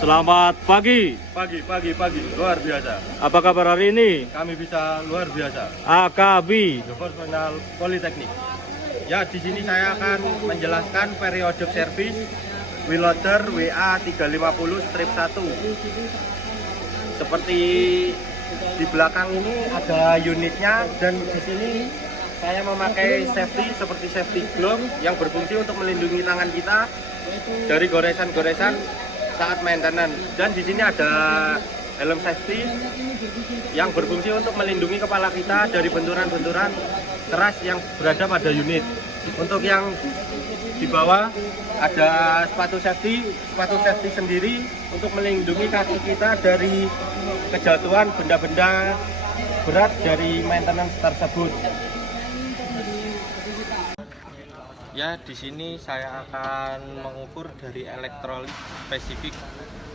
Selamat pagi. Pagi, luar biasa. Apa kabar hari ini? Kami bisa luar biasa. AKB. Profesional Politeknik. Ya, di sini saya akan menjelaskan periode servis Wheeloader WA 350-1. Seperti di belakang ini ada unitnya, dan di sini saya memakai safety seperti safety glove yang berfungsi untuk melindungi tangan kita dari goresan-goresan saat maintenance. Dan di sini ada helm safety yang berfungsi untuk melindungi kepala kita dari benturan-benturan keras yang berada pada unit. Untuk yang di bawah ada sepatu safety sendiri untuk melindungi kaki kita dari kejatuhan benda-benda berat dari maintenance tersebut. Ya, di sini saya akan mengukur dari elektrolit spesifik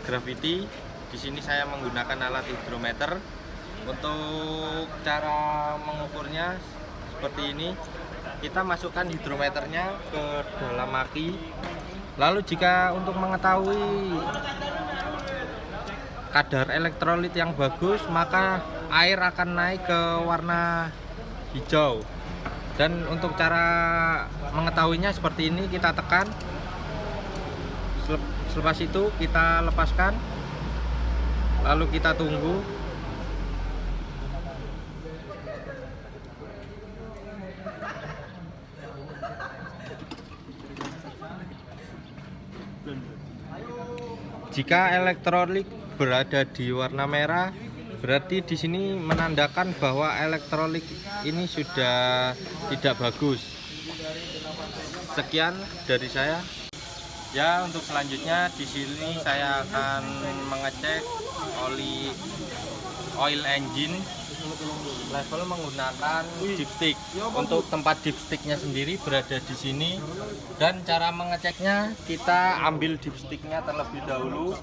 gravity. Di sini saya menggunakan alat hidrometer. Untuk cara mengukurnya seperti ini. Kita masukkan hidrometernya ke dalam aki. Lalu jika untuk mengetahui kadar elektrolit yang bagus, maka air akan naik ke warna hijau. Dan untuk cara mengetahuinya seperti ini, kita tekan. Selepas itu kita lepaskan. Lalu kita tunggu. Jika elektrolit berada di warna merah, berarti di sini menandakan bahwa elektrolit ini sudah tidak bagus. Sekian dari saya. Ya, untuk selanjutnya di sini saya akan mengecek oil engine level menggunakan dipstick. Untuk tempat dipsticknya sendiri berada di sini, dan cara mengeceknya kita ambil dipsticknya terlebih dahulu.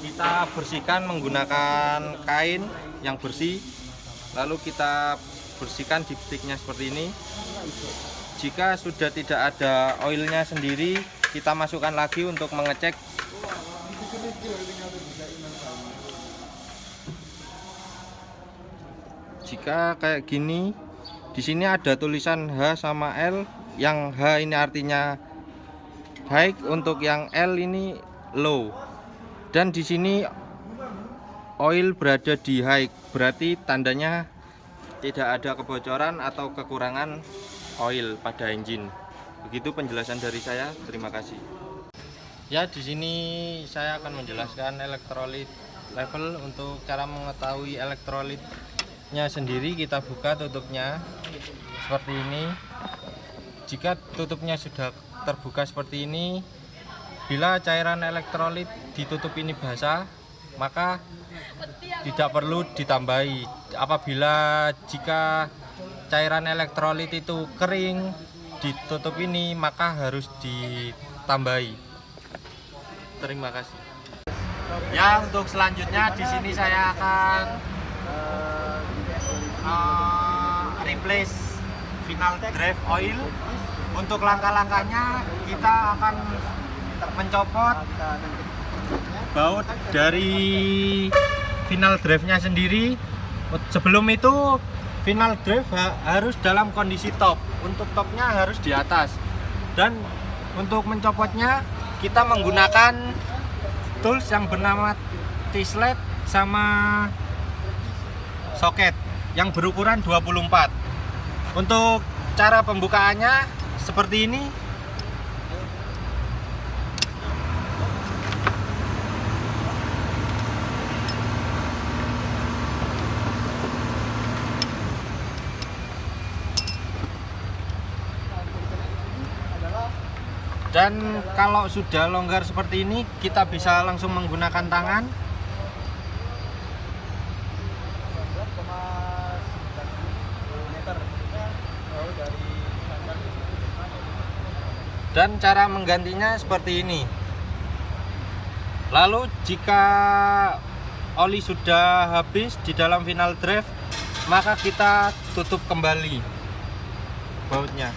Kita bersihkan menggunakan kain yang bersih, lalu kita bersihkan dipsticknya seperti ini. Jika sudah tidak ada oilnya sendiri, kita masukkan lagi untuk mengecek. Jika kayak gini, di sini ada tulisan H sama L. Yang H ini artinya high, untuk yang L ini low. Dan di sini oil berada di high, berarti tandanya tidak ada kebocoran atau kekurangan oil pada engine. Begitu penjelasan dari saya. Terima kasih. Ya, di sini saya akan menjelaskan elektrolit level. Untuk cara mengetahui elektrolitnya sendiri, kita buka tutupnya seperti ini. Jika tutupnya sudah terbuka seperti ini, bila cairan elektrolit ditutup ini basah, maka tidak perlu ditambahi. Apabila jika cairan elektrolit itu kering ditutup ini, maka harus ditambahi. Terima kasih. Ya, untuk selanjutnya di sini saya akan replace final drive oil. Untuk langkah-langkahnya, kita akan mencopot baut dari final drive-nya sendiri. Sebelum itu final drive harus dalam kondisi top. Untuk topnya harus di atas. Dan untuk mencopotnya kita menggunakan tools yang bernama T-sled sama soket yang berukuran 24. Untuk cara pembukaannya seperti ini. Dan kalau sudah longgar seperti ini, kita bisa langsung menggunakan tangan. Dan cara menggantinya seperti ini. Lalu jika oli sudah habis di dalam final drive, maka kita tutup kembali bautnya.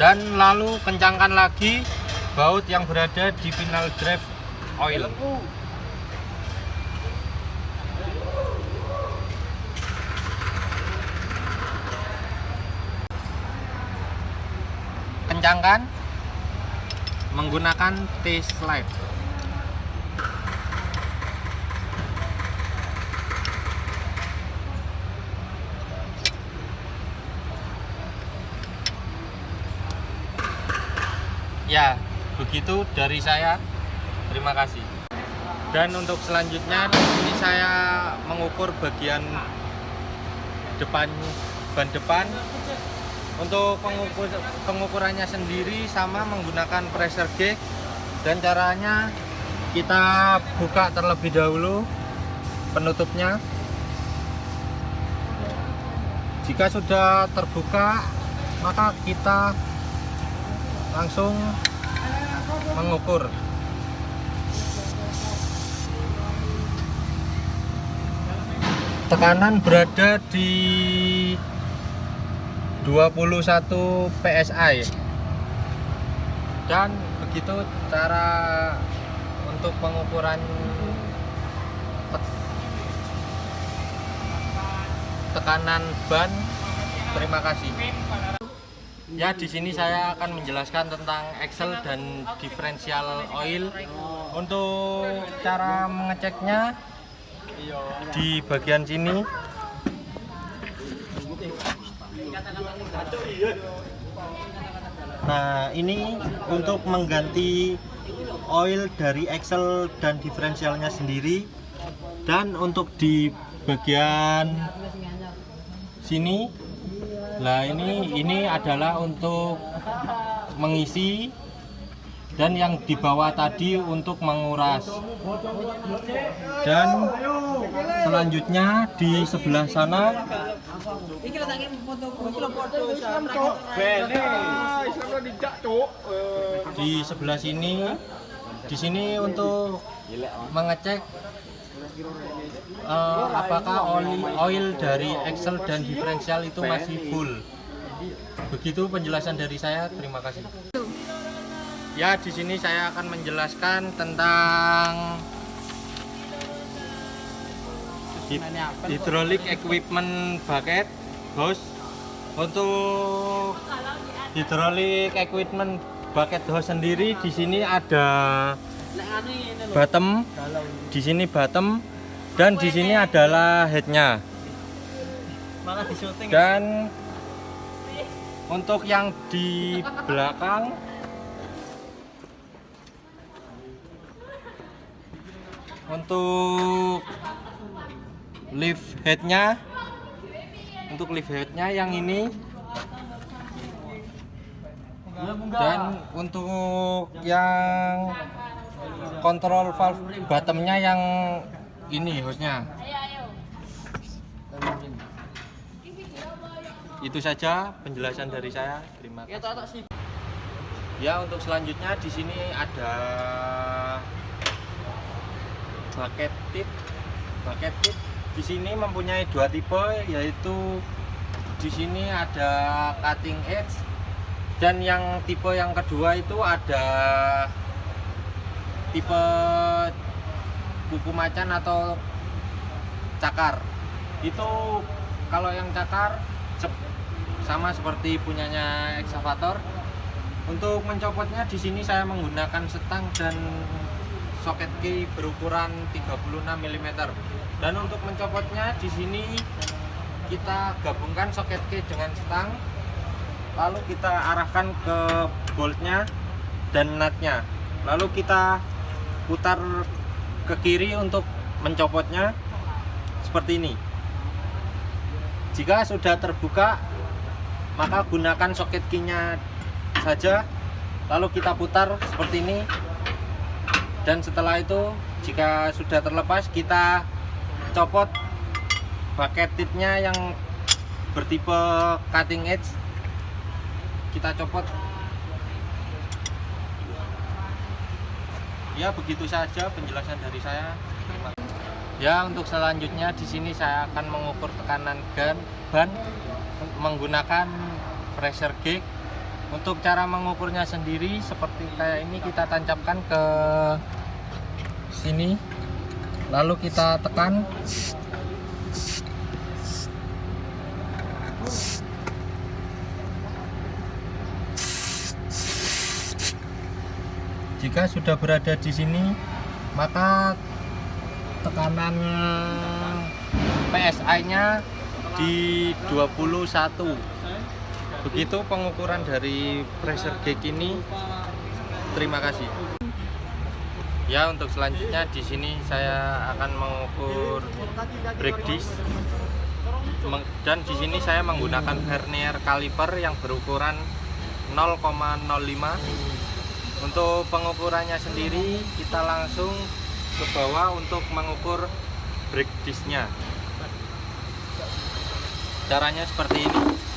Dan lalu kencangkan lagi baut yang berada di final drive oil. Kencangkan menggunakan T-slide. Ya, begitu dari saya. Terima kasih. Dan untuk selanjutnya ini saya mengukur bagian depan ban depan. Untuk pengukurannya sendiri sama menggunakan pressure gauge, dan caranya kita buka terlebih dahulu penutupnya. Jika sudah terbuka, maka kita langsung mengukur. Tekanan berada di 21 PSI, dan begitu cara untuk pengukuran tekanan ban. Terima kasih. Ya, di sini saya akan menjelaskan tentang axle dan differential oil. Untuk cara mengeceknya di bagian sini. Nah, ini untuk mengganti oil dari axle dan diferensialnya sendiri. Dan untuk di bagian sini, nah ini adalah untuk mengisi, dan yang di bawah tadi untuk menguras. Dan selanjutnya di sebelah sana, di sebelah sini, di sini untuk mengecek apakah oil dari axle dan diferensial itu masih full. Begitu penjelasan dari saya. Terima kasih. Ya, di sini saya akan menjelaskan tentang hydraulic equipment bucket hose. Untuk hydraulic equipment bucket hose sendiri, di sini ada bottom, di sini bottom, dan di sini adalah headnya. Dan untuk yang di belakang, untuk lift headnya, yang ini, dan untuk yang kontrol valve bottomnya yang ini hostnya. Itu saja penjelasan dari saya. Terima kasih. Ya, untuk selanjutnya di sini ada bucket tip. Di sini mempunyai dua tipe, yaitu di sini ada cutting edge, dan yang tipe yang kedua itu ada tipe kuku macan atau cakar. Itu kalau yang cakar sama seperti punyanya eksavator. Untuk mencopotnya di sini saya menggunakan setang dan soket key berukuran 36 mm. Dan untuk mencopotnya di sini kita gabungkan soket key dengan stang, lalu kita arahkan ke boltnya dan nutnya, lalu kita putar ke kiri untuk mencopotnya seperti ini. Jika sudah terbuka, maka gunakan soket key-nya saja, lalu kita putar seperti ini. Dan setelah itu, jika sudah terlepas, kita copot bucket tip-nya yang bertipe cutting edge. Kita copot. Ya, begitu saja penjelasan dari saya. Terima kasih. Ya, untuk selanjutnya di sini saya akan mengukur tekanan ban menggunakan pressure gauge. Untuk cara mengukurnya sendiri seperti kayak ini, kita tancapkan ke sini, lalu kita tekan. Jika sudah berada di sini, maka tekanan PSI-nya di 21. Begitu pengukuran dari pressure gauge ini. Terima kasih. Ya, untuk selanjutnya di sini saya akan mengukur brake disc. Dan di sini saya menggunakan vernier caliper yang berukuran 0,05. Untuk pengukurannya sendiri kita langsung ke bawah untuk mengukur brake disc-nya. Caranya seperti ini.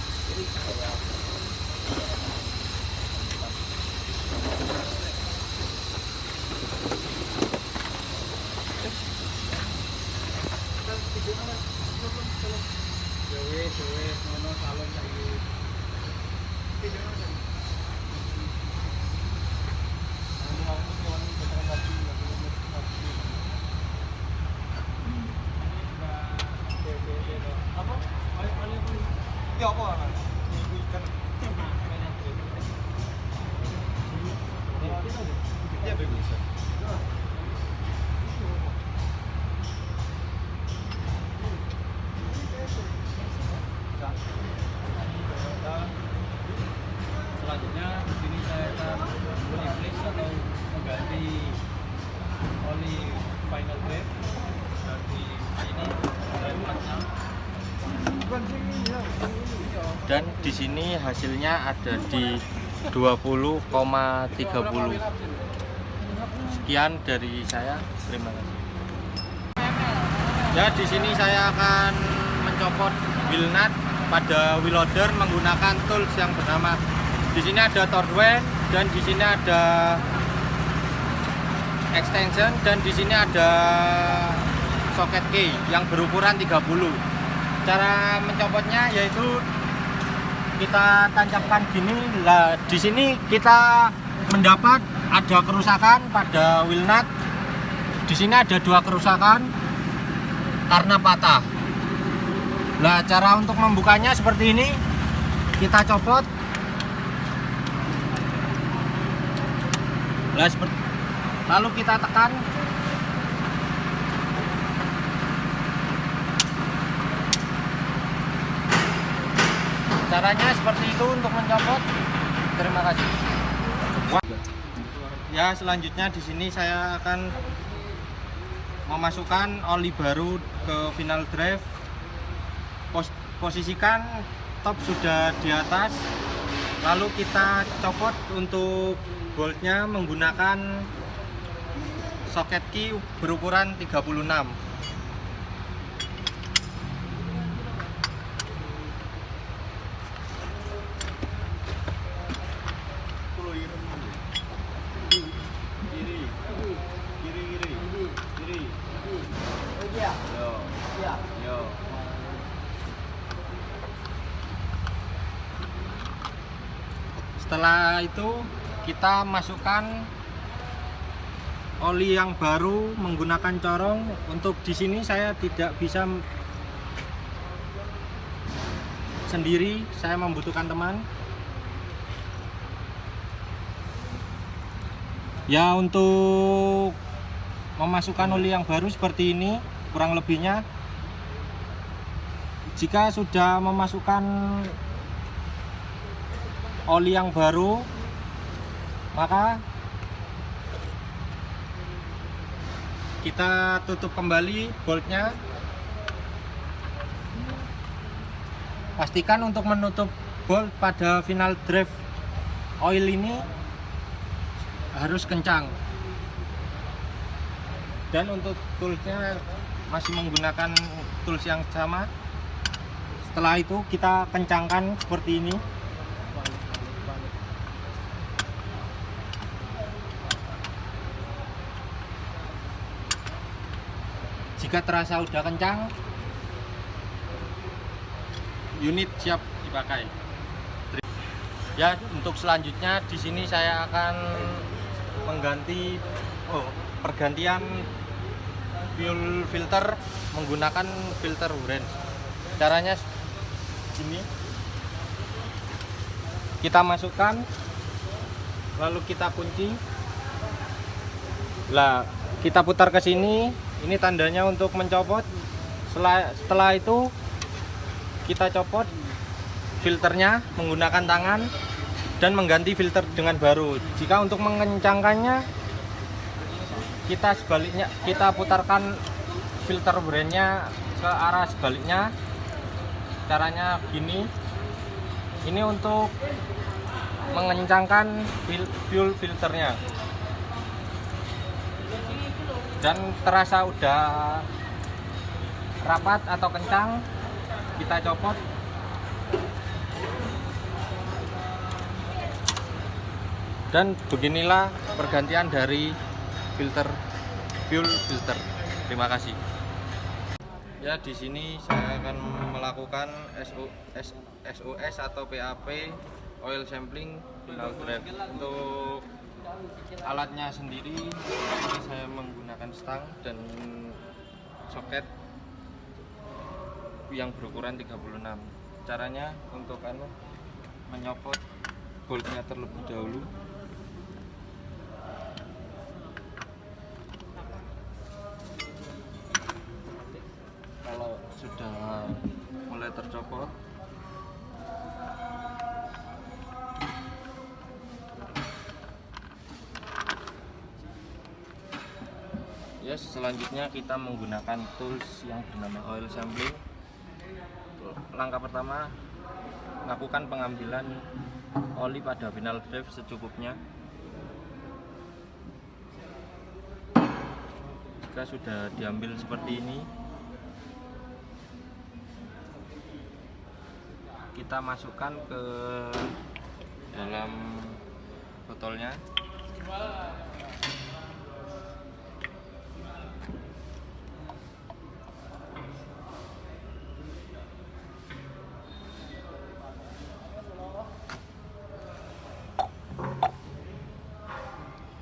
Selanjutnya di sini saya akan replace atau mengganti oli final drive dari ini dari 46. Dan di sini hasilnya ada di 20,30. Sekian dari saya. Terima kasih. Ya, di sini saya akan mencopot wheel nut pada wheel loader menggunakan tools yang bernama. Di sini ada torque dan di sini ada extension dan di sini ada socket key yang berukuran 30. Cara mencopotnya yaitu kita tancapkan gini. Lah, di sini kita mendapat ada kerusakan pada wheel nut. Di sini ada 2 kerusakan karena patah. Nah, cara untuk membukanya seperti ini. Kita copot. Lalu kita tekan. Caranya seperti itu untuk mencopot. Terima kasih. Ya, selanjutnya di sini saya akan memasukkan oli baru ke final drive. Posisikan top sudah di atas. Lalu kita copot untuk boltnya menggunakan socket key berukuran 36. Setelah itu kita masukkan oli yang baru menggunakan corong. Untuk di sini saya tidak bisa sendiri, saya membutuhkan teman. Ya, untuk memasukkan oli yang baru seperti ini kurang lebihnya. Jika sudah memasukkan oli yang baru, maka kita tutup kembali boltnya. Pastikan untuk menutup bolt pada final drive oil ini harus kencang. Dan untuk toolsnya masih menggunakan tools yang sama. Setelah itu kita kencangkan seperti ini. Jika terasa udah kencang, unit siap dipakai. Ya, untuk selanjutnya di sini saya akan mengganti pergantian fuel filter menggunakan filter Hurens. Caranya ini, kita masukkan lalu kita kunci. Lah, kita putar ke sini, ini tandanya untuk mencopot. Setelah itu kita copot filternya menggunakan tangan dan mengganti filter dengan baru. Jika untuk mengencangkannya, kita sebaliknya, kita putarkan filter brandnya ke arah sebaliknya. Caranya gini. Ini untuk mengencangkan fuel filternya. Dan terasa udah rapat atau kencang, kita copot. Dan beginilah pergantian dari fuel filter. Terima kasih. Ya, di sini saya akan melakukan SOS atau PAP oil sampling final drive. Untuk alatnya sendiri, ini saya menggunakan stang dan soket yang berukuran 36. Caranya untuk menyopot boltnya terlebih dahulu. Kalau sudah mulai tercopot, ya selanjutnya kita menggunakan tools yang bernama oil sampling. Langkah pertama, lakukan pengambilan oli pada final drive secukupnya. Jika sudah diambil seperti ini, kita masukkan ke dalam botolnya.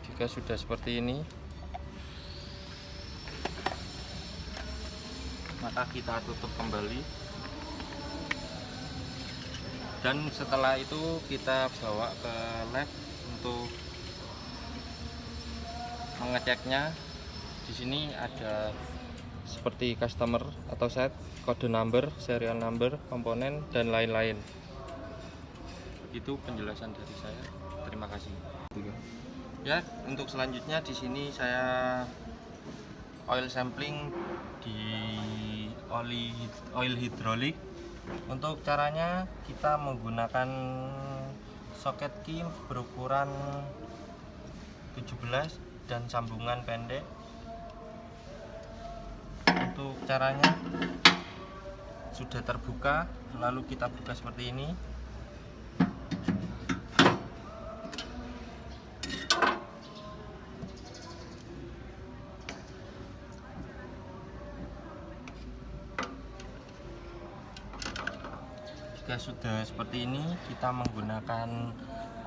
Jika sudah seperti ini, maka kita tutup kembali. Dan setelah itu kita bawa ke lab untuk mengeceknya. Di sini ada seperti customer atau set, kode number, serial number, komponen, dan lain-lain. Itu penjelasan dari saya. Terima kasih. Ya, untuk selanjutnya di sini saya oil sampling di oil hidrolik. Untuk caranya, kita menggunakan soket key berukuran 17 dan sambungan pendek. Untuk caranya, sudah terbuka, lalu kita buka seperti ini. Jika sudah seperti ini, kita menggunakan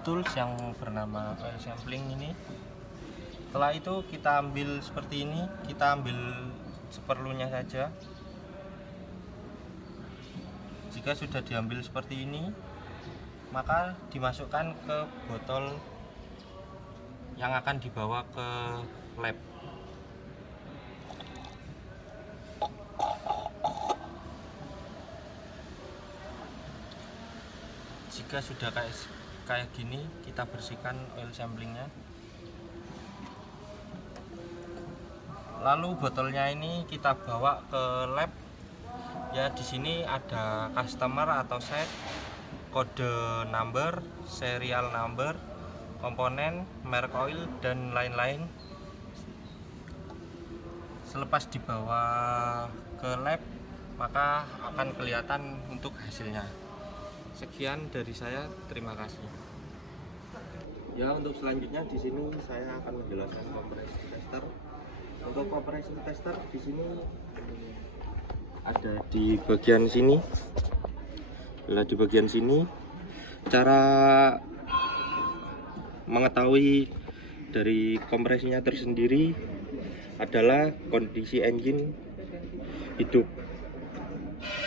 tools yang bernama oil sampling ini. Setelah itu kita ambil seperti ini, kita ambil seperlunya saja. Jika sudah diambil seperti ini, maka dimasukkan ke botol yang akan dibawa ke lab. Jika sudah kayak gini, kita bersihkan oil samplingnya. Lalu botolnya ini kita bawa ke lab. Ya, di sini ada customer atau set, kode number, serial number, komponen, merek oil, dan lain-lain. Selepas dibawa ke lab, maka akan kelihatan untuk hasilnya. Sekian dari saya, terima kasih. Ya, untuk selanjutnya di sini saya akan menjelaskan kompresi tester. Untuk kompresi tester di sini ada di bagian sini. Di bagian sini Cara mengetahui dari kompresinya tersendiri adalah kondisi engine hidup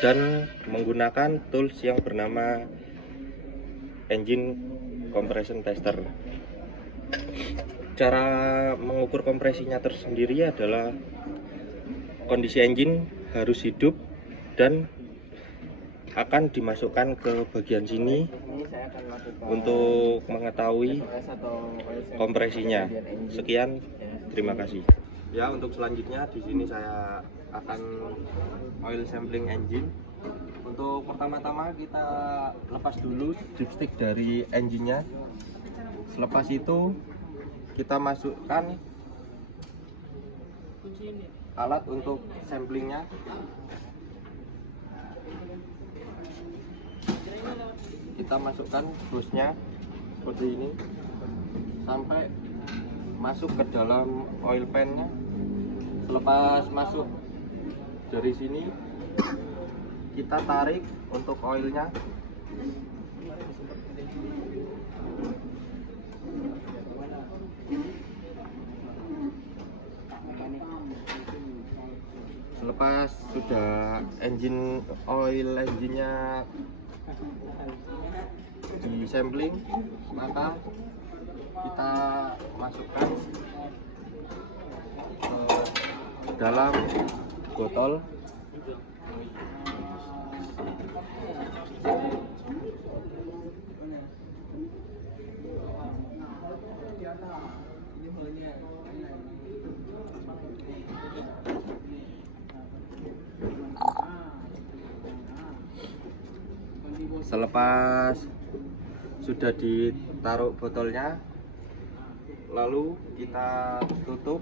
dan menggunakan tools yang bernama engine compression tester. Cara mengukur kompresinya tersendiri adalah kondisi engine harus hidup dan akan dimasukkan ke bagian sini untuk mengetahui kompresinya. Sekian, terima kasih. Ya, untuk selanjutnya di sini saya akan oil sampling engine. Untuk pertama-tama kita lepas dulu dipstick dari engine-nya. Selepas itu kita masukkan alat untuk samplingnya. Kita masukkan hose-nya seperti ini sampai masuk ke dalam oil pan-nya. Selepas masuk dari sini kita tarik untuk oilnya. Selepas sudah engine-nya di sampling, maka kita masukkan ke dalam botol. Selepas sudah ditaruh botolnya, lalu kita tutup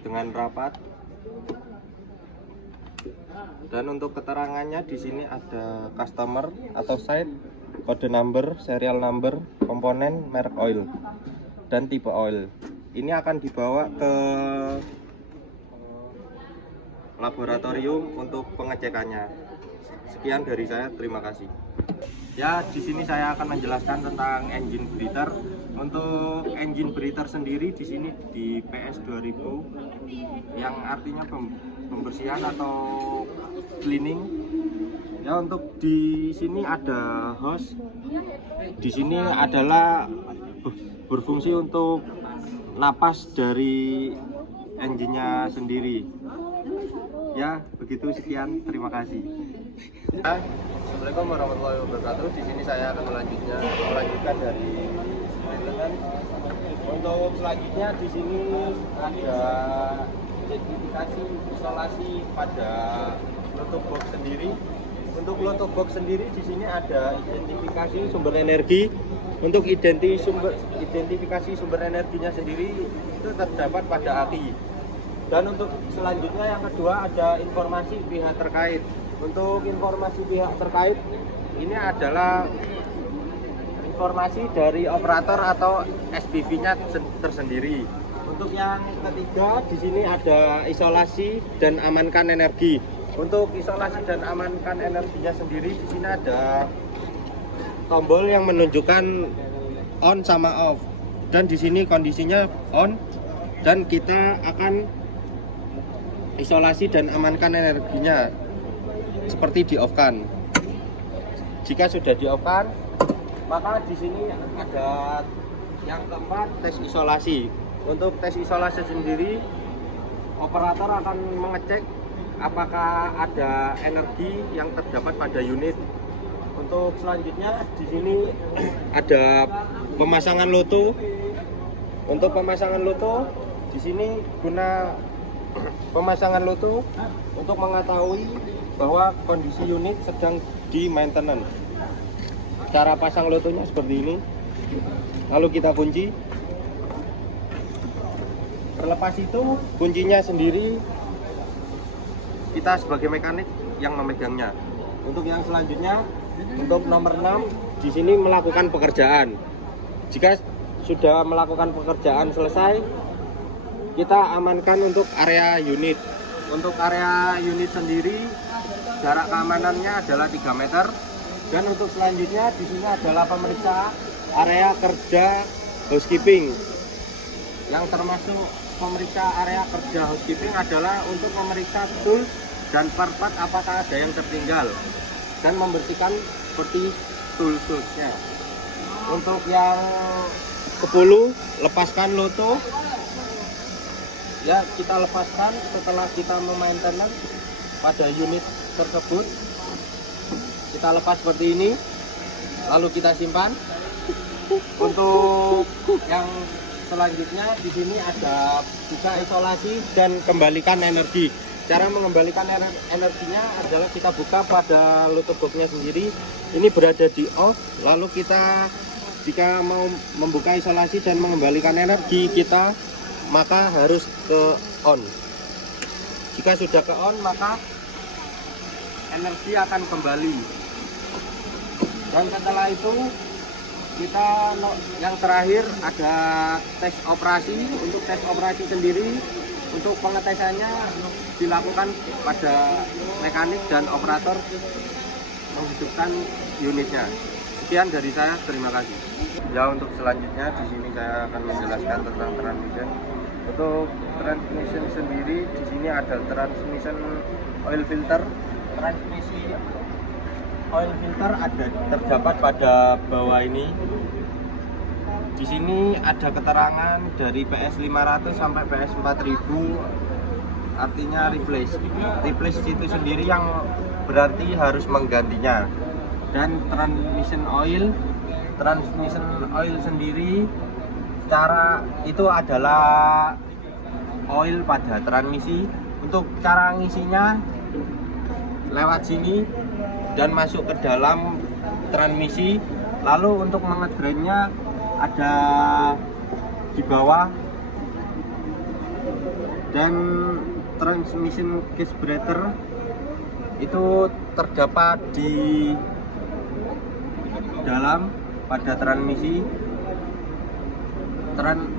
dengan rapat. Dan untuk keterangannya di sini ada customer atau site, kode number, serial number, komponen, merek oil, dan tipe oil. Ini akan dibawa ke laboratorium untuk pengecekannya. Sekian dari saya, terima kasih. Ya, di sini saya akan menjelaskan tentang engine breather. Untuk engine breather sendiri di sini di PS 2000 yang artinya pembersihan atau cleaning. Ya, untuk di sini ada hose. Di sini adalah berfungsi untuk napas dari engine-nya sendiri. Ya, begitu, sekian, terima kasih. Assalamualaikum warahmatullahi wabarakatuh. Di sini saya akan melanjutkan dari maintenance. Untuk selanjutnya di sini ada identifikasi isolasi pada Bluetooth box sendiri. Untuk Bluetooth box sendiri di sini ada identifikasi sumber energi. Untuk identifikasi sumber energinya sendiri itu terdapat pada aki. Dan untuk selanjutnya yang kedua ada informasi pihak terkait. Untuk informasi pihak terkait ini adalah informasi dari operator atau SPV-nya tersendiri. Untuk yang ketiga di sini ada isolasi dan amankan energi. Untuk isolasi dan amankan energinya sendiri di sini ada tombol yang menunjukkan on sama off. Dan di sini kondisinya on dan kita akan isolasi dan amankan energinya seperti di off-kan. Jika sudah di off-kan, maka di sini ada yang keempat, tes isolasi. Untuk tes isolasi sendiri, operator akan mengecek apakah ada energi yang terdapat pada unit. Untuk selanjutnya di sini ada pemasangan loto. Untuk pemasangan loto di sini guna pemasangan loto untuk mengetahui bahwa kondisi unit sedang di maintenance. Cara pasang lotonya seperti ini. Lalu kita kunci. Selepas itu kuncinya sendiri kita sebagai mekanik yang memegangnya. Untuk yang selanjutnya, untuk nomor 6 di sini melakukan pekerjaan. Jika sudah melakukan pekerjaan selesai, kita amankan untuk area unit. Untuk area unit sendiri jarak keamanannya adalah 3 meter. Dan untuk selanjutnya di sini adalah pemeriksa area kerja housekeeping. Yang termasuk pemeriksa area kerja housekeeping adalah untuk memeriksa tool dan part-part apakah ada yang tertinggal dan membersihkan seperti tool-toolsnya. Untuk yang 10, lepaskan loto. Ya, kita lepaskan setelah kita memaintenance pada unit tersebut. Kita lepas seperti ini, lalu kita simpan. Untuk yang selanjutnya di sini ada buka isolasi dan kembalikan energi. Cara mengembalikan energinya adalah kita buka pada loto boxnya sendiri. Ini berada di off, lalu kita jika mau membuka isolasi dan mengembalikan energi kita, maka harus ke on. Jika sudah ke on, maka energi akan kembali. Dan setelah itu kita yang terakhir ada tes operasi. Untuk tes operasi sendiri, untuk pengetesannya dilakukan pada mekanik dan operator menghidupkan unitnya. Sekian dari saya, terima kasih. Ya, untuk selanjutnya di sini saya akan menjelaskan tentang transmission. Untuk transmission sendiri di sini ada transmission oil filter. Transmisi oil filter ada terdapat pada bawah ini. Di sini ada keterangan dari PS 500 sampai PS 4000, artinya replace. Replace itu sendiri yang berarti harus menggantinya. Dan transmission oil sendiri cara itu adalah oil pada transmisi. Untuk cara ngisinya lewat sini dan masuk ke dalam transmisi. Lalu untuk mengedrainnya ada di bawah. Dan transmission case breather itu terdapat di dalam pada transmisi.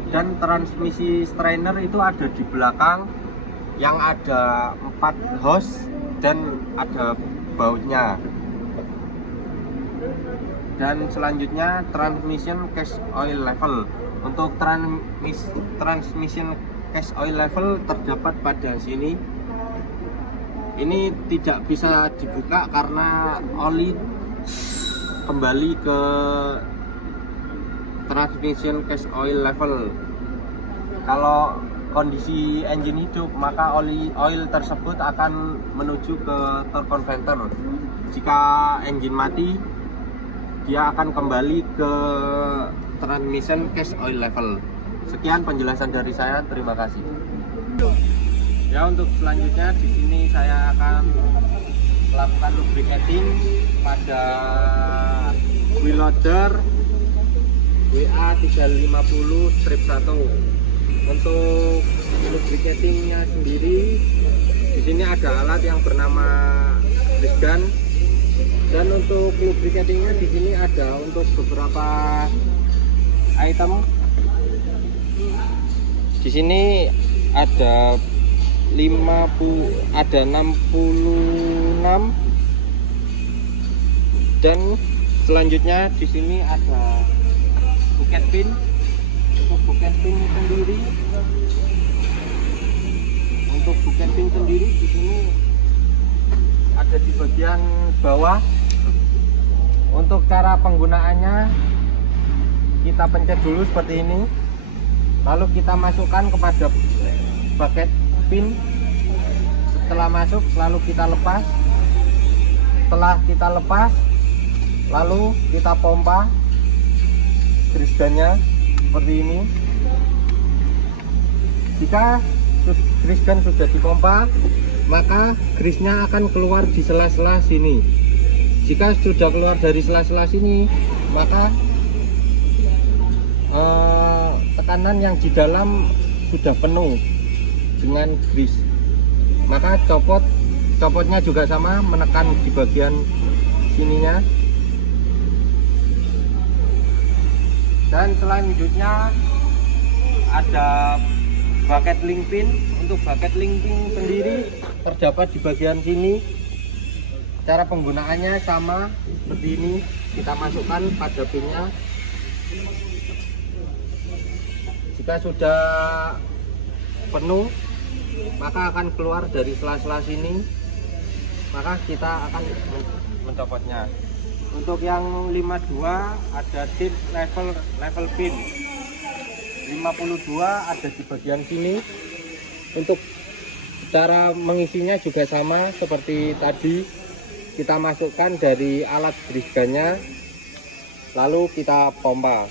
Dan transmisi strainer itu ada di belakang, yang ada 4 hose dan ada bautnya. Dan selanjutnya transmission case oil level. Untuk transmission case oil level terdapat pada sini. Ini tidak bisa dibuka karena oli kembali ke transmission case oil level. Kalau kondisi engine hidup, maka oil tersebut akan menuju ke torque converter. Jika engine mati, dia akan kembali ke transmission case oil level. Sekian penjelasan dari saya, terima kasih. Ya, untuk selanjutnya di sini saya akan melakukan lubricating pada wheel loader WA 350 strip 1. Untuk lubricatingnya sendiri di sini ada alat yang bernama grease gun. Dan untuk lubricatingnya di sini ada untuk beberapa item. Di sini ada 66 dan selanjutnya di sini ada bucket pin. Untuk bucket pin sendiri, di sini ada di bagian bawah. Untuk cara penggunaannya, kita pencet dulu seperti ini, lalu kita masukkan kepada bucket pin. Setelah masuk, lalu kita lepas. Setelah kita lepas, lalu kita pompa grease gunnya seperti ini. Jika grease gun sudah dipompa, maka grease-nya akan keluar di sela-sela sini. Jika sudah keluar dari sela-sela sini, maka tekanan yang di dalam sudah penuh dengan grease. Maka copotnya juga sama, menekan di bagian sininya. Dan selanjutnya ada bucket link pin. Untuk bucket link pin sendiri terdapat di bagian sini. Cara penggunaannya sama, seperti ini, kita masukkan pada pinnya. Jika sudah penuh, maka akan keluar dari sela-sela sini, maka kita akan mencopotnya. Untuk yang 52 ada tip level pin, 52 ada di bagian sini. Untuk cara mengisinya juga sama seperti tadi, kita masukkan dari alat brisganya, lalu kita pompa.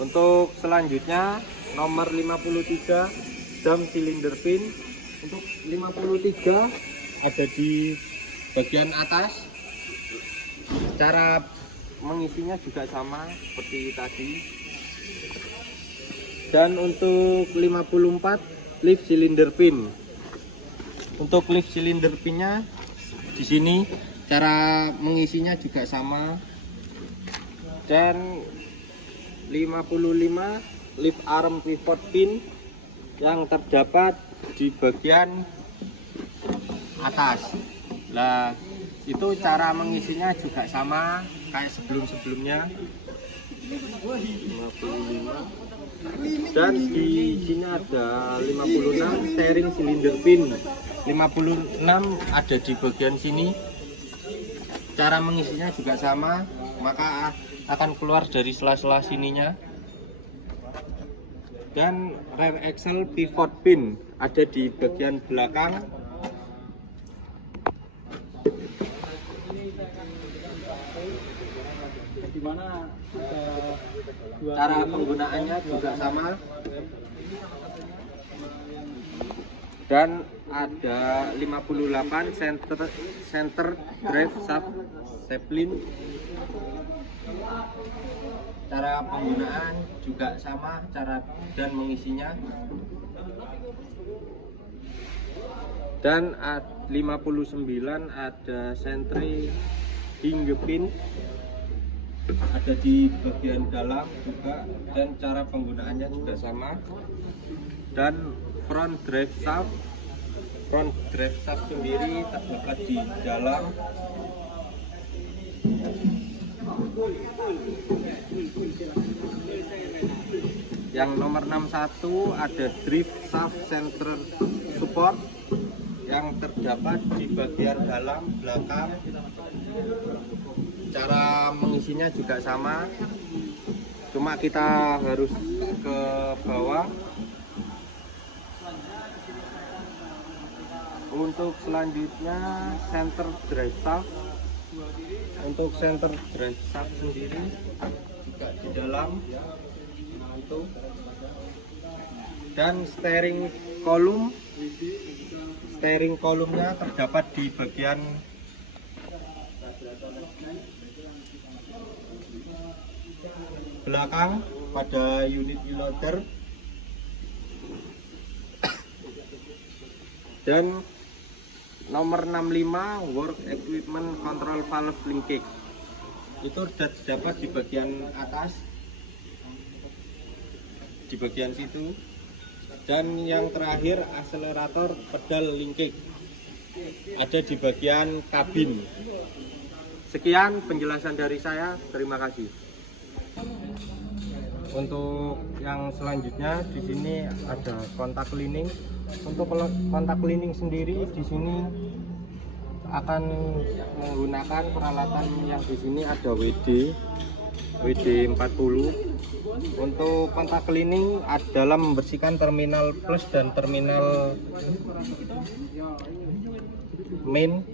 Untuk selanjutnya nomor 53 dam silinder pin. Untuk 53 ada di bagian atas. Cara mengisinya juga sama seperti tadi. Dan untuk 54 lift silinder pin. Untuk lift silinder pinnya di sini, cara mengisinya juga sama. Dan 55 lift arm pivot pin yang terdapat di bagian atas. Nah, itu cara mengisinya juga sama kayak sebelum-sebelumnya. 55. Dan di sini ada 56 steering silinder pin. 56 ada di bagian sini. Cara mengisinya juga sama, maka akan keluar dari sela-sela sininya. Dan rear axle pivot pin ada di bagian belakang. Cara penggunaannya juga sama. Dan ada 58 center drive shaft zeppelin. Cara penggunaan juga sama, cara dan mengisinya. Dan 59 ada sentry hinge pin ada di bagian dalam juga, dan cara penggunaannya juga sama. Dan front drive shaft sendiri terdapat di dalam. Yang nomor 61 ada drift shaft center support yang terdapat di bagian dalam belakang. Cara mengisinya juga sama, cuma kita harus ke bawah. Untuk selanjutnya center drive shaft. Untuk center drive shaft sendiri juga di dalam itu. Dan steering column-nya terdapat di bagian belakang pada unit loader. Dan nomor 65 work equipment control valve linkage itu terdapat di bagian atas, di bagian situ. Dan yang terakhir akselerator pedal linkage ada di bagian kabin. Sekian penjelasan dari saya, terima kasih. Untuk yang selanjutnya di sini ada kontak cleaning. Untuk kontak cleaning sendiri di sini akan menggunakan peralatan yang di sini ada WD 40. Untuk kontak cleaning dalam membersihkan terminal plus dan terminal main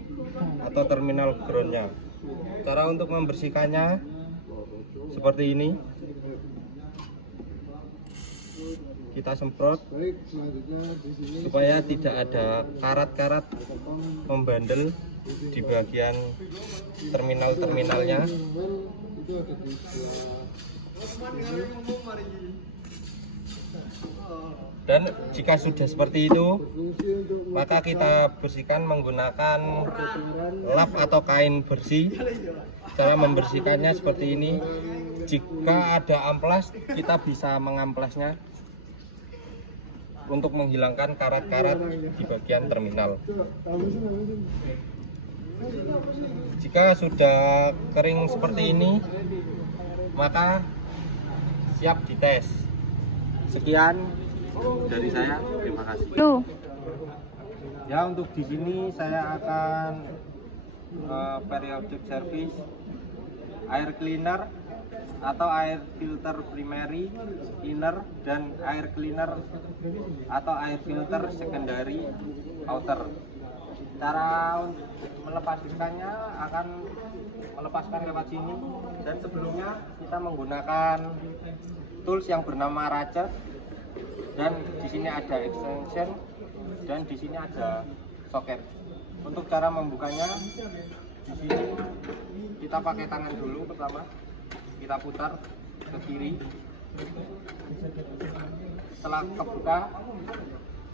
atau terminal groundnya. Cara untuk membersihkannya seperti ini. Kita semprot supaya tidak ada karat-karat membandel di bagian terminal-terminalnya. Dan jika sudah seperti itu, maka kita bersihkan menggunakan lap atau kain bersih. Cara membersihkannya seperti ini. Jika ada amplas, kita bisa mengamplasnya untuk menghilangkan karat-karat di bagian terminal. Jika sudah kering seperti ini, maka siap dites. Sekian dari saya, terima kasih. Ya, untuk di sini saya akan periodic service air cleaner atau air filter primary, inner, dan air cleaner atau air filter secondary outer. Cara melepaskannya akan melepaskan lewat sini, dan sebelumnya kita menggunakan tools yang bernama ratchet, dan di sini ada extension, dan di sini ada soket. Untuk cara membukanya, di sini kita pakai tangan dulu. Pertama kita putar ke kiri. Setelah kebuka,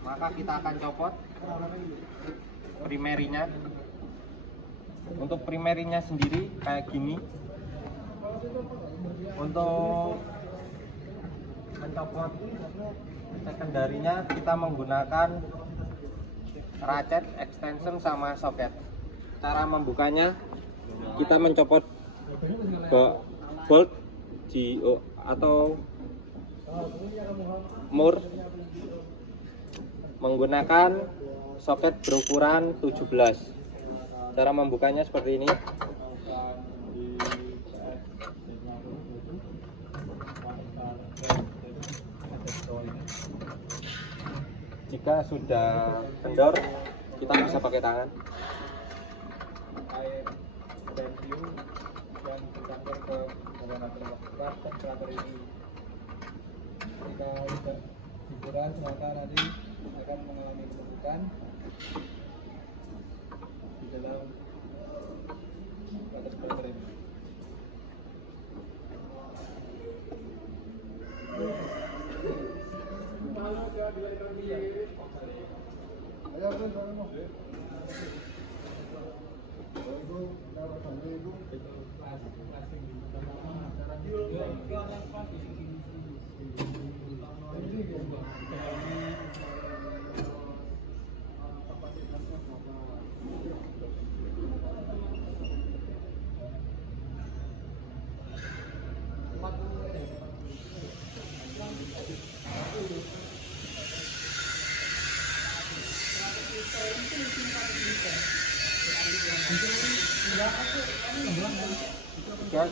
maka kita akan copot primerinya. Untuk primerinya sendiri kayak gini. Untuk mencopot secondary-nya kita menggunakan ratchet, extension, sama soket. Cara membukanya, kita mencopot bolt atau mur menggunakan soket berukuran 17. Cara membukanya seperti ini. Jika sudah kendor, kita bisa pakai tangan. Air stadium yang dicampur ke temperatur ini. Jika sudah dikuras, maka nanti akan mengalami pembukaan di dalam batas filter ini.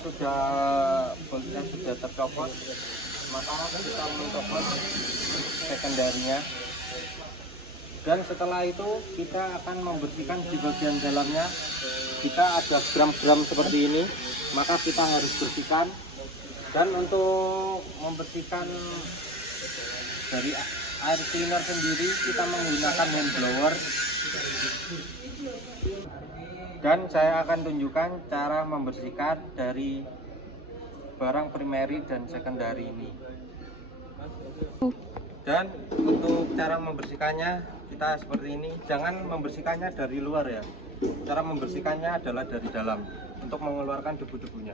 Jika boltnya sudah tercopot, maka kita mencopot secondary-nya, dan setelah itu kita akan membersihkan di bagian dalamnya. Jika ada gram-gram seperti ini, maka kita harus bersihkan. Dan untuk membersihkan dari air cleaner sendiri, kita menggunakan hand blower. Dan saya akan tunjukkan cara membersihkan dari barang primary dan secondary ini. Dan untuk cara membersihkannya kita seperti ini. Jangan membersihkannya dari luar ya. Cara membersihkannya adalah dari dalam untuk mengeluarkan debu-debunya.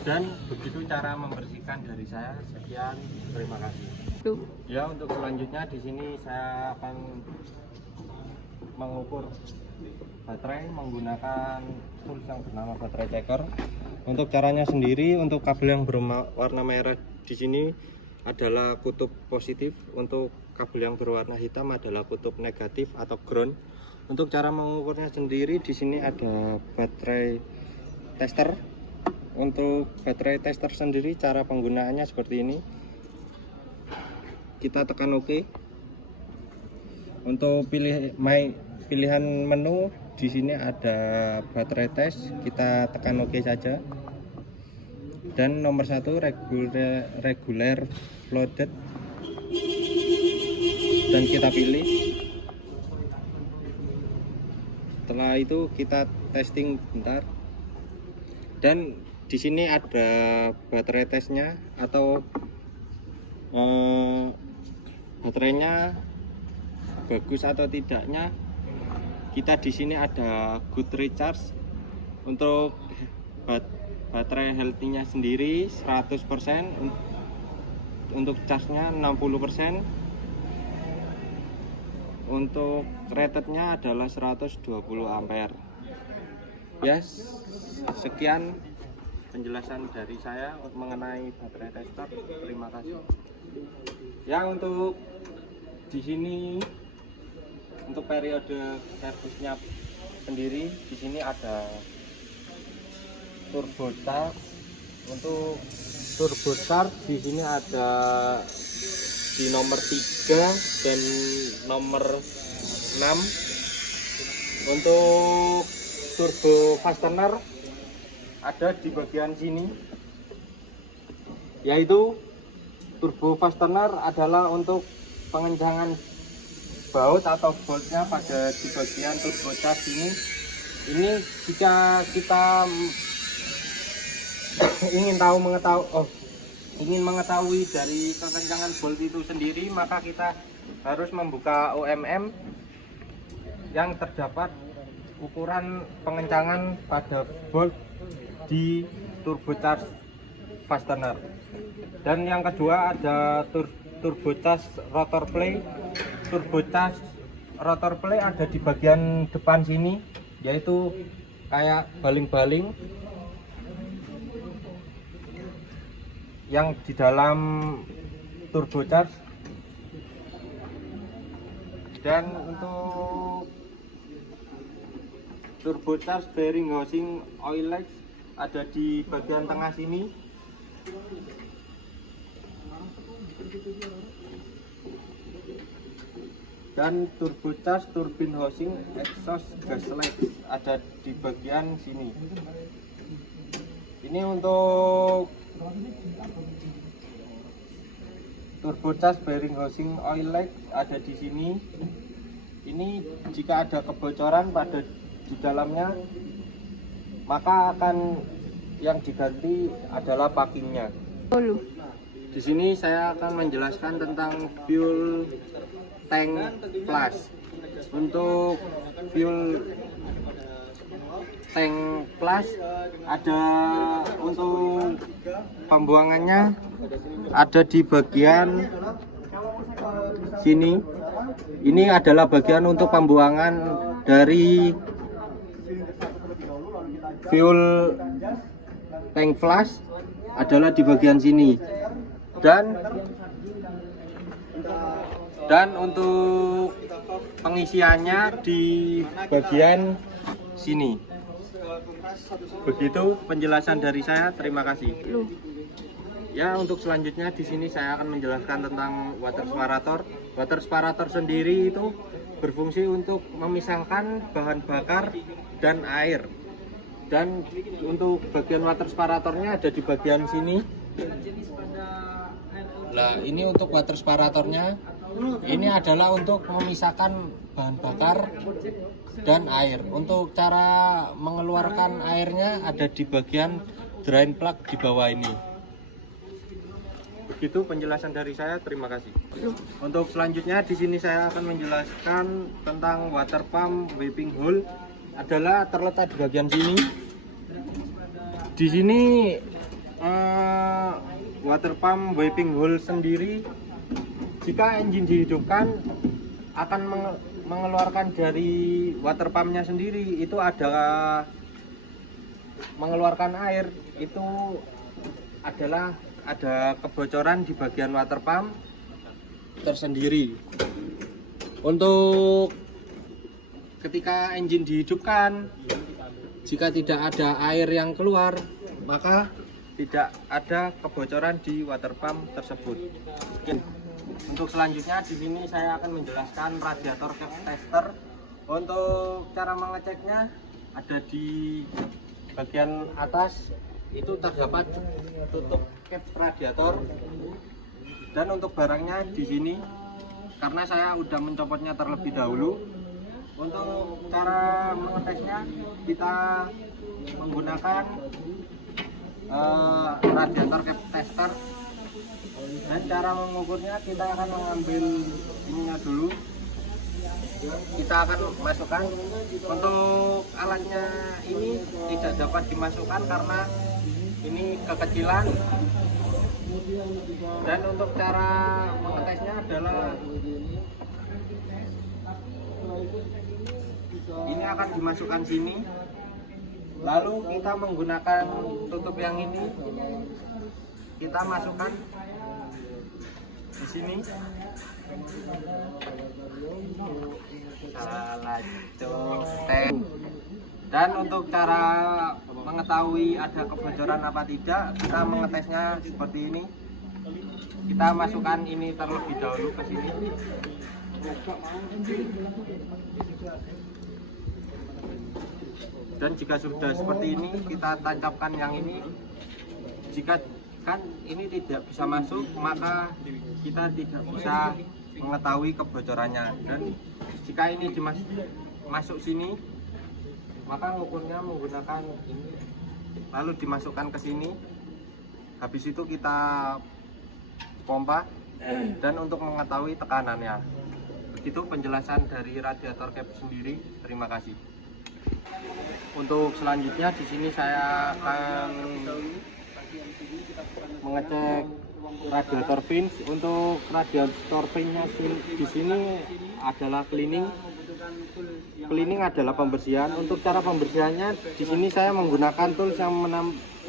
Dan begitu cara membersihkan dari saya. Sekian, terima kasih. Ya, untuk selanjutnya di sini saya akan mengukur baterai menggunakan tools yang bernama baterai checker. Untuk caranya sendiri, untuk kabel yang berwarna merah di sini adalah kutub positif, untuk kabel yang berwarna hitam adalah kutub negatif atau ground. Untuk cara mengukurnya sendiri, di sini ada baterai tester. Untuk baterai tester sendiri, cara penggunaannya seperti ini. Kita tekan OK. Untuk pilihan menu, di sini ada baterai tes. Kita tekan OK saja. Dan nomor 1 regular flooded. Dan kita pilih. Setelah itu kita testing bentar. Dan di sini ada baterai tesnya atau baterainya bagus atau tidaknya. Kita di sini ada good recharge. Untuk baterai healthy-nya sendiri 100%, untuk charge-nya 60%, untuk rated-nya adalah 120 ampere. Yes, sekian penjelasan dari saya mengenai baterai tester. Terima kasih. Ya, untuk di sini untuk periode servisnya sendiri di sini ada turbo charge. Untuk turbo charge di sini ada di nomor 3 dan nomor 6. Untuk turbo fastener ada di bagian sini, yaitu turbo fastener adalah untuk pengencangan baut atau boltnya pada di bagian turbo charge ini. Ini jika kita ingin mengetahui dari kekencangan bolt itu sendiri, maka kita harus membuka OMM yang terdapat ukuran pengencangan pada bolt di turbocharge fastener. Dan yang kedua ada turbocharge rotor play. Turbocharge rotor play ada di bagian depan sini, yaitu kayak baling-baling yang di dalam turbocharge. Dan untuk turbocharge bearing housing oil legs ada di bagian tengah sini. Dan turbocharge turbine housing exhaust gas legs ada di bagian sini. Ini untuk turbocharge bearing housing oil leg ada di sini. Ini jika ada kebocoran pada di dalamnya, maka akan yang diganti adalah packingnya. Di sini saya akan menjelaskan tentang fuel tank flush. Untuk fuel tank flush ada untuk pembuangannya ada di bagian sini. Ini adalah bagian untuk pembuangan dari fuel tank flush adalah di bagian sini. Dan untuk pengisiannya di bagian sini. Begitu penjelasan dari saya. Terima kasih. Ya, untuk selanjutnya di sini saya akan menjelaskan tentang water separator. Water separator sendiri itu berfungsi untuk memisahkan bahan bakar dan air. Dan untuk bagian water separatornya ada di bagian sini. Nah, ini untuk water separatornya. Ini adalah untuk memisahkan bahan bakar dan air. Untuk cara mengeluarkan airnya ada di bagian drain plug di bawah ini. Begitu penjelasan dari saya. Terima kasih. Untuk selanjutnya di sini saya akan menjelaskan tentang water pump wiping hole. Adalah terletak di bagian sini. Di sini water pump wiping hole sendiri, jika engine dihidupkan akan mengeluarkan dari water pumpnya sendiri itu ada mengeluarkan air. Itu adalah ada kebocoran di bagian water pump tersendiri. Untuk ketika engine dihidupkan, jika tidak ada air yang keluar, maka tidak ada kebocoran di water pump tersebut. Untuk selanjutnya di sini saya akan menjelaskan radiator cap tester. Untuk cara mengeceknya ada di bagian atas itu terdapat tutup cap radiator. Dan untuk barangnya di sini, karena saya udah mencopotnya terlebih dahulu. Untuk cara mengetesnya kita menggunakan radiator cap tester. Dan cara mengukurnya kita akan mengambil ininya dulu. Kita akan masukkan. Untuk alatnya ini tidak dapat dimasukkan karena ini kekecilan. Dan untuk cara mengetesnya adalah ini akan dimasukkan sini, lalu kita menggunakan tutup yang ini, kita masukkan di sini. Salah cotek. Dan untuk cara mengetahui ada kebocoran apa tidak, kita mengetesnya seperti ini. Kita masukkan ini terlebih dahulu ke sini. Dan jika sudah seperti ini, kita tancapkan yang ini. Jika kan ini tidak bisa masuk, maka kita tidak bisa mengetahui kebocorannya. Dan jika ini masuk sini, maka ngukurnya menggunakan ini, lalu dimasukkan ke sini. Habis itu kita pompa dan untuk mengetahui tekanannya. Begitu penjelasan dari radiator cap sendiri. Terima kasih. Untuk selanjutnya di sini saya akan mengecek radiator fins. Untuk radiator finsnya di sini adalah cleaning. Cleaning adalah pembersihan. Untuk cara pembersihannya di sini saya menggunakan tools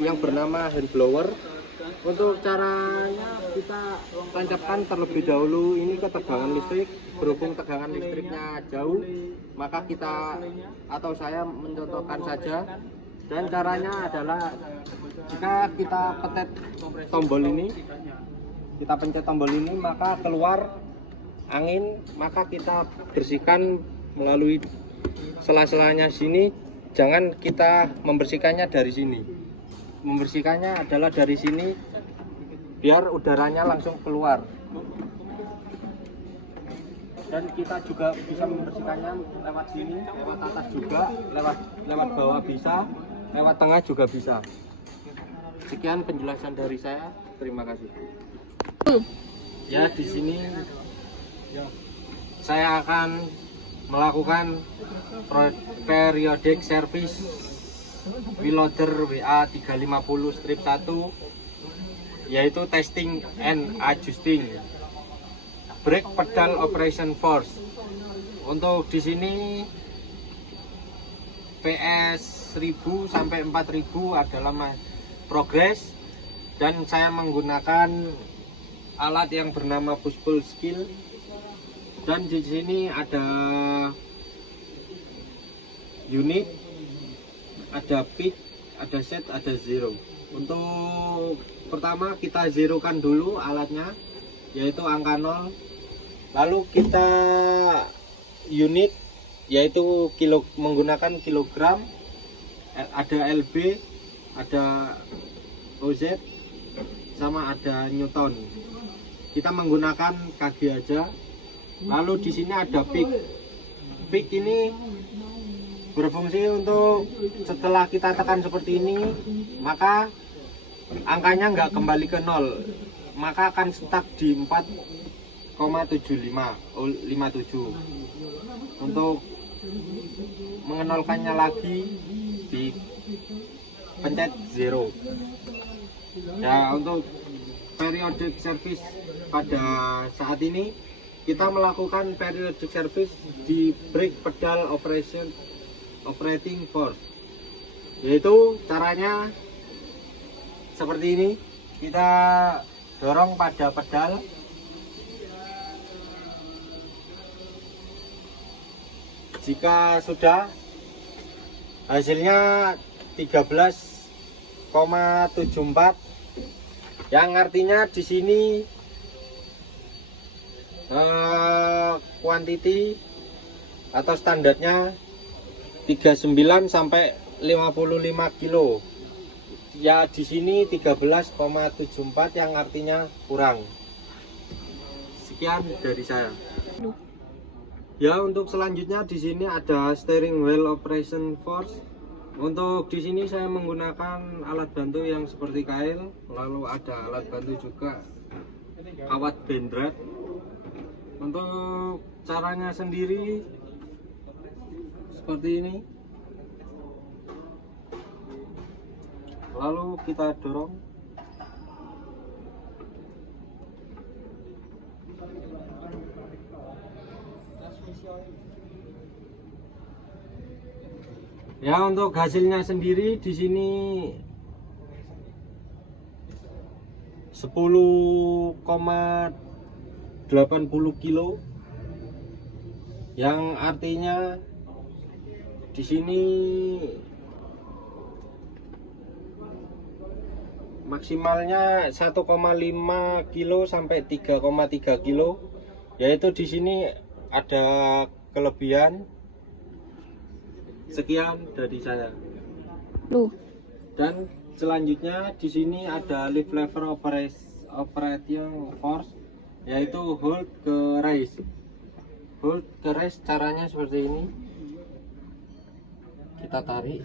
yang bernama hand blower. Untuk caranya kita tancapkan terlebih dahulu ini ke tegangan listrik. Berhubung tegangan listriknya jauh, maka kita atau saya mencontohkan saja. Dan caranya adalah jika kita pencet tombol ini, kita pencet tombol ini, maka keluar angin, maka kita bersihkan melalui sela-selanya sini. Jangan kita membersihkannya dari sini. Membersihkannya adalah dari sini biar udaranya langsung keluar. Dan kita juga bisa membersihkannya lewat sini, lewat atas juga, lewat bawah bisa, lewat tengah juga bisa. Sekian penjelasan dari saya. Terima kasih. Ya, di sini saya akan melakukan periodic service wheelloader WA 350-1, yaitu testing and adjusting brake pedal operation force. Untuk di sini PS 1000 sampai 4000 adalah progress, dan saya menggunakan alat yang bernama push pull skill. Dan di sini ada unit, ada peak, ada set, ada zero. Untuk pertama kita zerokan dulu alatnya, yaitu angka 0. Lalu kita unit, yaitu menggunakan kilogram, ada LB, ada OZ, sama ada Newton. Kita menggunakan kg aja. Lalu di sini ada peak. Peak ini berfungsi untuk setelah kita tekan seperti ini, maka angkanya nggak kembali ke 0, maka akan stuck di 4,7557. Untuk mengenolkannya lagi di pencet 0. Ya, untuk periodic service pada saat ini kita melakukan periodic service di brake pedal operating force, yaitu caranya seperti ini. Kita dorong pada pedal, jika sudah hasilnya 13,74, yang artinya di sini kuantiti atau standarnya 39 sampai 55 kilo. Ya, di sini 13,74 yang artinya kurang. Sekian dari saya. Ya, untuk selanjutnya di sini ada steering wheel operation force. Untuk di sini saya menggunakan alat bantu yang seperti kail, lalu ada alat bantu juga kawat bendrat. Untuk caranya sendiri seperti ini. Lalu kita dorong. Ya, untuk hasilnya sendiri di sini 10,80 kilo, yang artinya di sini maksimalnya 1,5 kilo sampai 3,3 kilo. Yaitu di sini ada kelebihan. Sekian dari saya. Dan selanjutnya di sini ada lift lever operating force, yaitu hold ke raise. Hold ke raise caranya seperti ini. Kita tarik.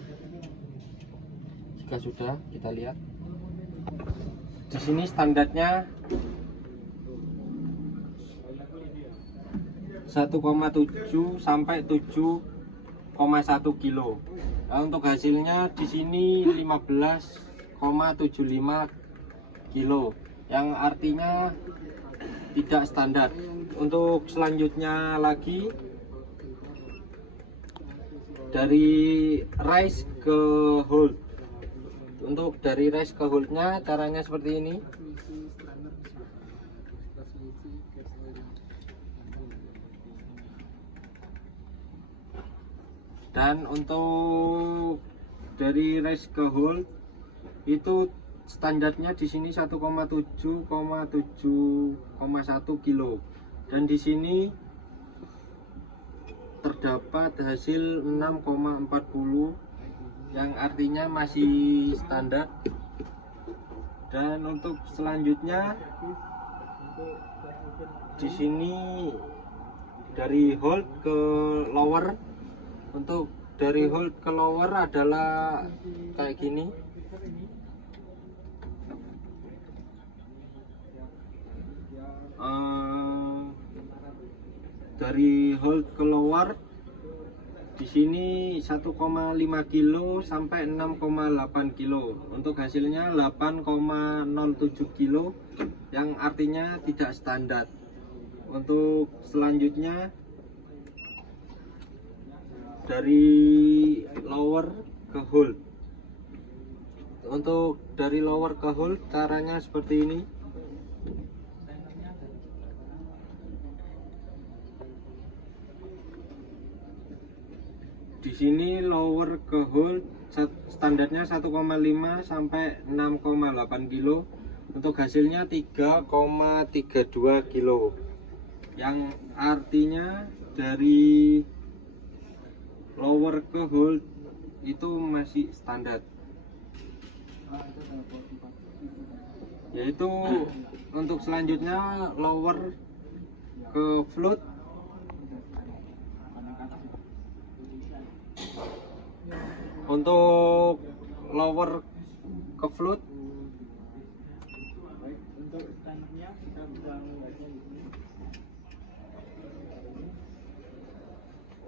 Jika sudah, kita lihat. Di sini standarnya 1,7 sampai 7,1 kilo. Nah, untuk hasilnya di sini 15,75 kilo, yang artinya tidak standar. Untuk selanjutnya lagi dari rise ke hold. Untuk dari rise ke holdnya caranya seperti ini. Dan untuk dari rise ke hold itu standarnya di sini 1,7,1 kilo, dan di sini terdapat hasil 6,40, yang artinya masih standar. Dan untuk selanjutnya di sini dari hold ke lower. Untuk dari hold ke lower adalah kayak gini. Dari hold ke lower di sini 1,5 kilo sampai 6,8 kilo. Untuk hasilnya 8,07 kilo, yang artinya tidak standar. Untuk selanjutnya dari lower ke hold. Untuk dari lower ke hold caranya seperti ini. Di sini lower ke hold standarnya 1,5 sampai 6,8 kilo. Untuk hasilnya 3,32 kilo, yang artinya dari lower ke hold itu masih standar. Yaitu untuk selanjutnya lower ke float. Untuk lower ke float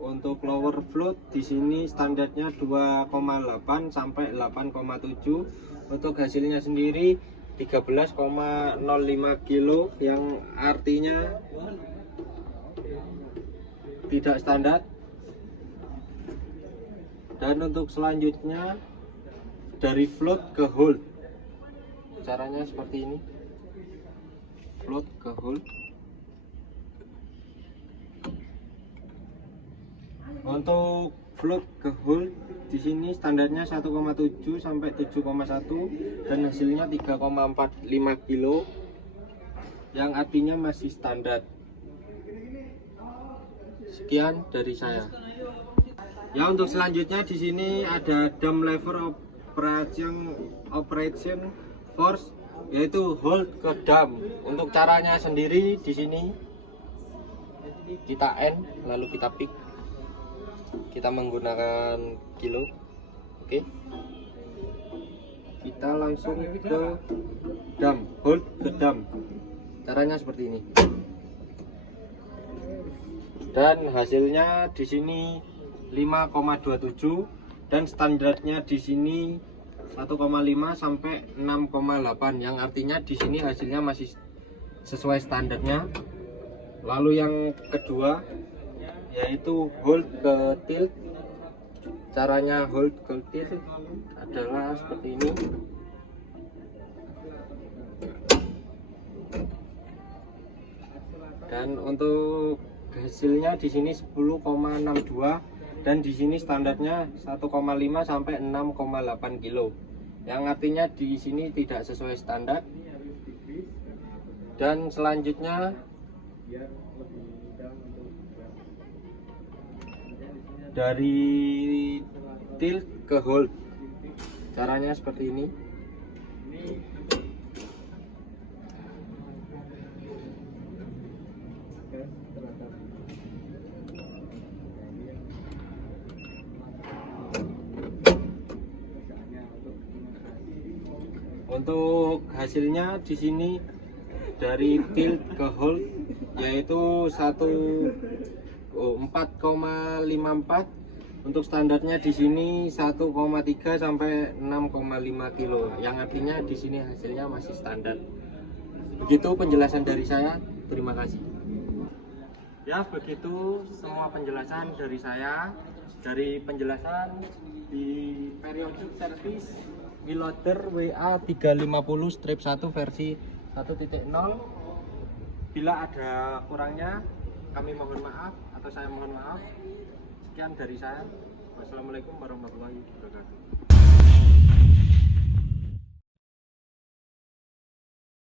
untuk lower float di sini standarnya 2,8 sampai 8,7. Untuk hasilnya sendiri 13,05 kilo, yang artinya tidak standar. Dan untuk selanjutnya dari float ke hold caranya seperti ini. Float ke hold. Untuk float ke hold di sini standarnya 1,7 sampai 7,1, dan hasilnya 3,45 kilo, yang artinya masih standar. Sekian dari saya. Ya, untuk selanjutnya di sini ada dam lever operation force, yaitu hold ke dam. Untuk caranya sendiri di sini kita N lalu kita pick. Kita menggunakan kilo. Oke, kita langsung ke dam, hold ke dam. Caranya seperti ini. Dan hasilnya di sini 5,27 dan standarnya di sini 1,5 sampai 6,8, yang artinya di sini hasilnya masih sesuai standarnya. Lalu yang kedua yaitu hold ke tilt. Caranya hold ke tilt adalah seperti ini. Dan untuk hasilnya di sini 10,62 dan di sini standarnya 1,5 sampai 6,8 kilo. Yang artinya di sini tidak sesuai standar. Dan selanjutnya dari tilt ke hold. Caranya seperti ini. Untuk hasilnya di sini dari tilt ke hold yaitu 4,54. Untuk standarnya di sini 1,3 sampai 6,5 kilo. Yang artinya di sini hasilnya masih standar. Begitu penjelasan dari saya. Terima kasih. Ya, begitu semua penjelasan dari saya. Dari penjelasan di periodic service Wheeloader WA 350-1 versi 1.0. Bila ada kurangnya kami mohon maaf atau saya mohon maaf. Sekian dari saya. Wassalamualaikum warahmatullahi wabarakatuh.